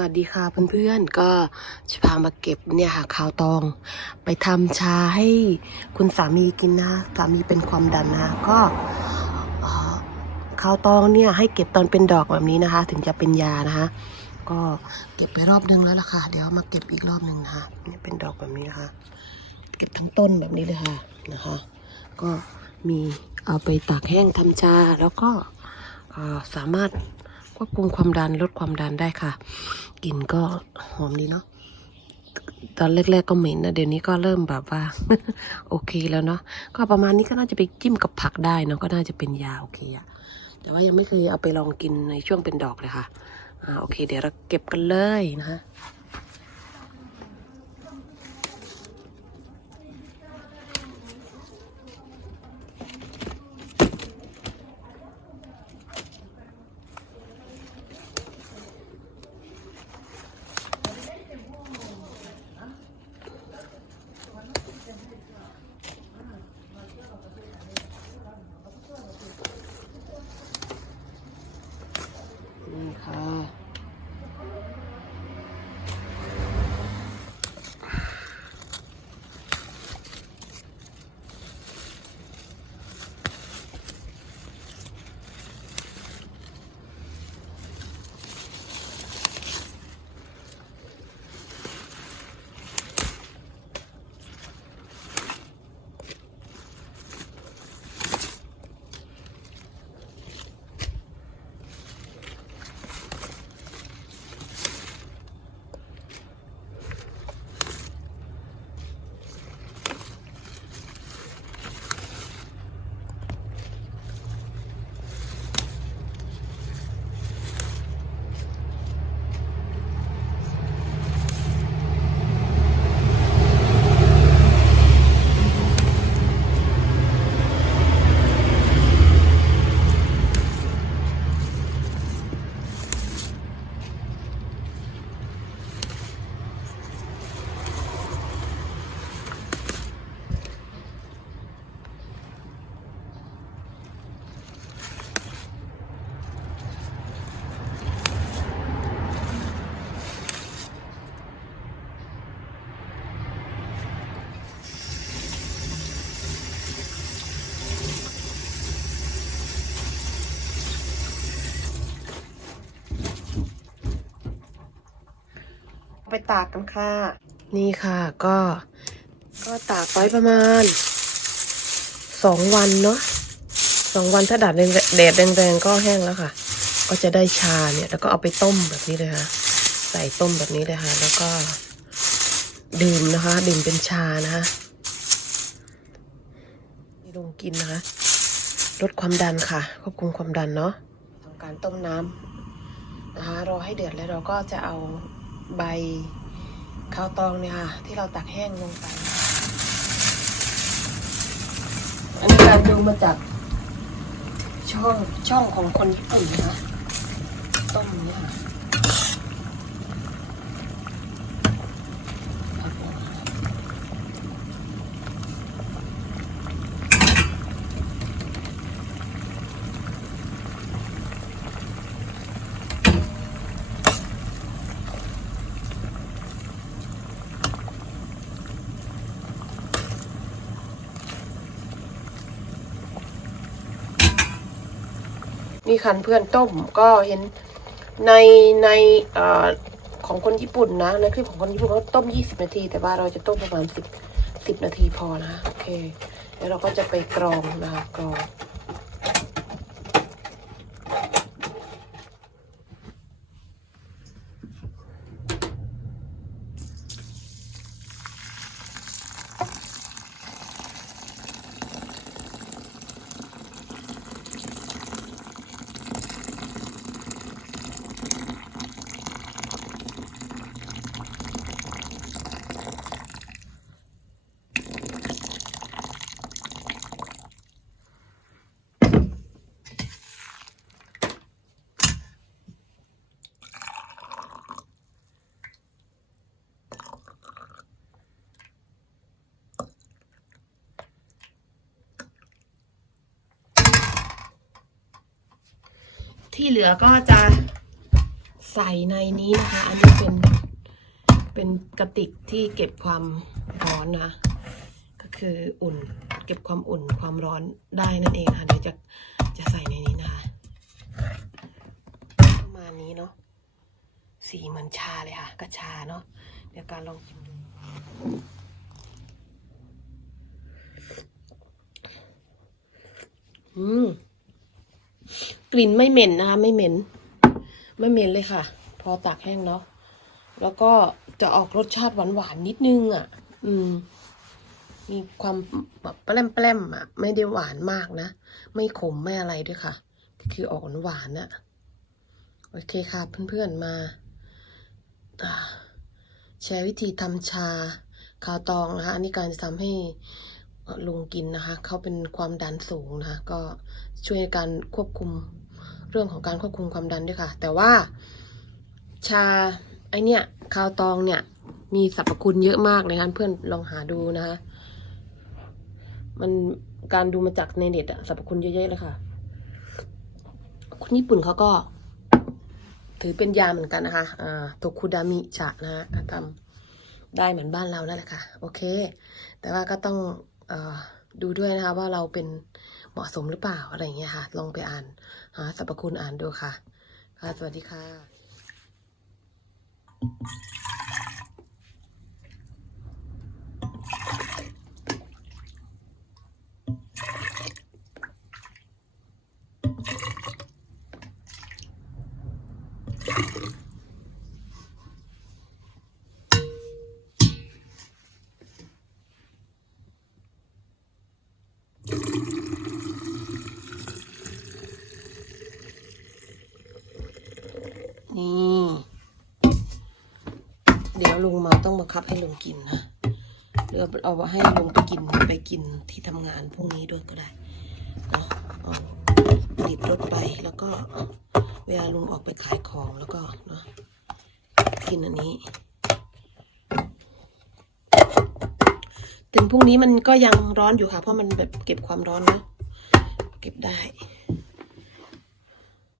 วัสดีค่ะเพื่อนๆ ก็จะพามาเก็บเนี่ยค่ะข้าวตอง ไปทำชาให้คุณสามีกินนะสามีเป็นความดันนะก็ข้าวตองเนี่ยให้เก็บตอนเป็นดอกแบบนี้นะคะ ถึงจะเป็นยานะคะ ก็เก็บไปรอบนึงแล้วล่ะค่ะ เดี๋ยวมาเก็บอีกรอบหนึ่งนะคะนี่เป็นดอกแบบนี้นะคะ เก็บทั้งต้นแบบนี้เลยค่ะนะคะ ก็มีเอาไปตากแห้งทำชาแล้วก็สามารถ ควบคุมความดันลดความดันได้ค่ะกลิ่นก็หอมดีเนาะตอนแรกๆก็เหม็นนะเดี๋ยวนี้ก็เริ่มแบบว่า โอเคแล้วเนาะก็ประมาณนี้ก็น่าจะไปจิ้มกับผักได้เนาะก็น่าจะเป็นยาโอเคอะแต่ว่ายังไม่เคยเอาไปลองกินในช่วงเป็นดอกเลยค่ะอ่าโอเค เดี๋ยวเราเก็บกันเลยนะคะ ตากกันค่ะ นี่ค่ะก็ ก็ตากไว้ประมาณสองวันเนาะสองวันถ้าแดดแดงแดดแดงๆก็แห้งแล้วค่ะ ก็จะได้ชาเนี่ย แล้วก็เอาไปต้มแบบนี้เลยค่ะ ใส่ต้มแบบนี้เลยค่ะ แล้วก็ ดื่มนะคะ ดื่มเป็นชานะคะนี่ลงกินนะคะ ลดความดันค่ะ ควบคุมความดันเนาะทำการต้มน้ำนะคะรอให้เดือดแล้วเราก็จะเอา ใบข้าวตองเนี่ยค่ะ ที่เราตักแห้งลงไป อันนี้การดูมาจากช่องช่องของคนญี่ปุ่นนะคะต้มเนี่ยค่ะ นี่คันเพื่อนต้มก็เห็นในในเอ่อของคนญี่ปุ่นนะในคลิปของคนญี่ปุ่นเขาต้ม 20 นาที แต่ว่าเราจะต้มประมาณ 10 10 นาทีพอนะโอเค แล้วเราก็จะไปกรองนะคะกรอง ที่เหลือก็จะใส่ในนี้นะคะ อันนี้เป็นเป็นกระติกที่เก็บความร้อนนะ ก็คืออุ่นเก็บความอุ่นความร้อนได้นั่นเองค่ะ เดี๋ยวจะจะใส่ในนี้นะคะ ประมาณนี้เนาะ สีเหมือนชาเลยค่ะกระชาเนาะ เดี๋ยวการลองชิมดูอืม กลิ่นไม่เหม็นนะคะ ไม่เหม็น ไม่เหม็นเลยค่ะ พอตากแห้งเนาะแล้วก็จะออกรสชาติหวานหวานนิดนึงอะ อืม มีความแบบแปล้มแปล้มๆอะ ไม่ได้หวานมากนะ ไม่ขมไม่อะไรด้วยค่ะ คือออกหวานๆน่ะ โอเคค่ะ เพื่อนๆมาแชร์วิธีทำชาคาวตองนะคะ อันนี้การจะทำให้ลุงกินนะคะ เขาเป็นความดันสูงนะคะ ก็ช่วยในการควบคุม เรื่องของการควบคุมความดันด้วยค่ะ แต่ว่าชาไอเนี้ยคาวตองเนี่ย มีสรรพคุณเยอะมากนะคะเพื่อนลองหาดูนะคะมันการดูมาจากในเน็ตอะสรรพคุณเยอะๆเลยค่ะ คนญี่ปุ่นเขาก็ ถือเป็นยาเหมือนกันนะคะอ่าโตคุดามิจะนะฮะทำได้เหมือนบ้านเรานั่นแหละค่ะ โอเค แต่ว่าก็ต้องอดูด้วยนะคะว่าเราเป็น เหมาะสมหรือเปล่าอะไรอย่างเงี้ยค่ะ ลองไปอ่านหาสรรพคุณอ่านดูค่ะ ค่ะ สวัสดีค่ะ นี่ เดี๋ยวลุงมาต้องบังคับให้ลุงกินนะหรือเอาให้ลุงไปกินไปกินที่ทำงานพรุ่งนี้ด้วยก็ได้เนาะเอาติดรถไปแล้วก็เวลาลุงออกไปขายของแล้วก็เนาะกินอันนี้ถึงพรุ่งนี้มันก็ยังร้อนอยู่ค่ะ เพราะมันแบบเก็บความร้อนนะ เก็บได้